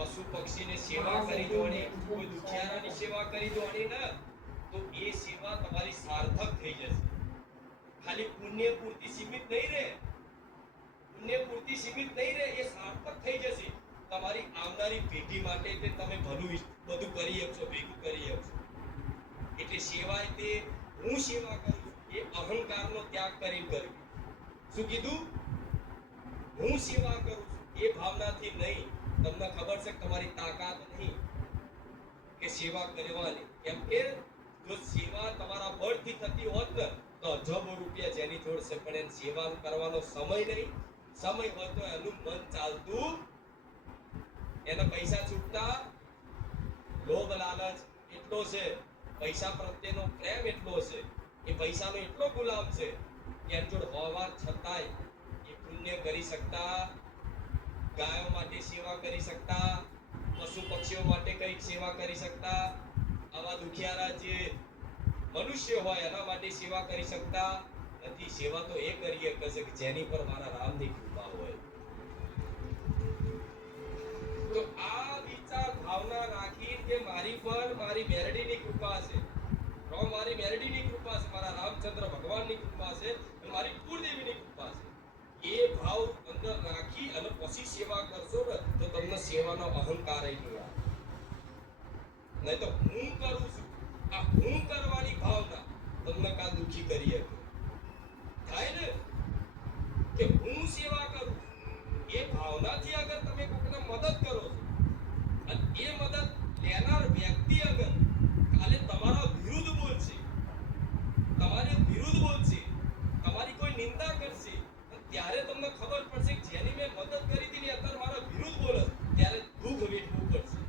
પશુ પક્ષીને સેવા કરી દોડી, કોઈ દુખિયારાની સેવા કરી દોડી ને તો એ સેવા તમારી સાર્થક થઈ જશે. ખાલી પુણ્ય પૂરતી સીમિત નહીં રહે, પુણ્ય પૂરતી સીમિત નહીં રહે, એ સાર્થક થઈ જશે. તમારી આવનારી પેઢી માટે તે તમે ભલું બધું કરી શકશો, ભેગું કરી શકશો. એટલે સેવા તે હું સેવા કરું એ અહંકારનો ત્યાગ કરીને કરવી. શું કીધું? હું સેવા કરું છું એ ભાવનાથી નહીં. તમને ખબર છે કે તમારી તાકાત નહીં કે સેવા કરવાની. કેમ કે જો સેવા તમારા બળથી થતી હોત ને તો અજબો રૂપિયા જેની જોડ છે, પણ એને સેવા કરવાનો સમય નહીં. સમય હોય તો એનું મન ચાલતું, એને પૈસા છૂટતા, લોભ લાલચ એટલો છે, પૈસા પ્રત્યેનો પ્રેમ એટલો છે, એ પૈસાનો એટલો ગુલામ છે કે એમ જોડ હોવા છતાંય એ પુણ્ય કરી શકતા, ગાયો માટે સેવા કરી શકતા, પશુ પક્ષીઓ માટે કઈક સેવા કરી શકતા, આવા દુખિયારા જે મનુષ્ય હોય એના માટે સેવા કરી શકતા નથી. સેવા તો એ કરીએ કે જેની પર મારા રામની કૃપા હોય. તો આ વિચાર ભાવના રાખી કે મારી પર મારી મેરડીની કૃપા છે, મારી મેરડીની કૃપા છે, મારા રામચંદ્ર ભગવાનની કૃપા છે, મારી કુળદેવીની કૃપા છે, એ ભાવ અંદર રાખી અને પછી સેવા કરશો ને તો તમને સેવાનો અહંકાર નહીં આવે. નહીં તો હું કરું છું, આ હું કરવાની ભાવના તમને કા દુખી કરી શકે. થાય ને કે હું સેવા કરું એ ભાવનાથી અગર તમે કોઈને મદદ કરો છો અને એ મદદ લેનાર વ્યક્તિ અગર કાલે તમારા વિરુદ્ધ બોલશે, તમારી વિરુદ્ધ બોલશે, તમારી કોઈ નિંદા કરશે, ત્યારે તમને ખબર પડશે કે જેની મેં મદદ કરી હતી ને અત્યારે મારા વિરુદ્ધ બોલે, ત્યારે દુઃખ વેઠવું પડશે.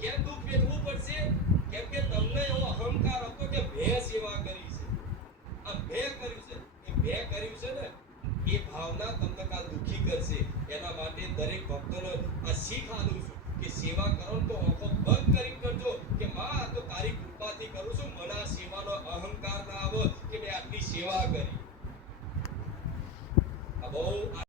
કેમ દુઃખ વેઠવું પડશે? કેમ કે તમને એવો અહંકાર હતો કે મેં સેવા કરી છે, આ મેં કર્યું છે. એ મેં કર્યું છે ને એ ભાવના તમને કાલ દુઃખી કરશે. એના માટે દરેક ભક્તોને આ શીખ આલું છું કે સેવા કરો તો આંખો બંધ કરી કરજો કે માં આ તો તારી કૃપાથી કરું છું, મને આ સેવાનો અહંકાર ના આવે કે મેં આટલી સેવા કરી. આ બહુ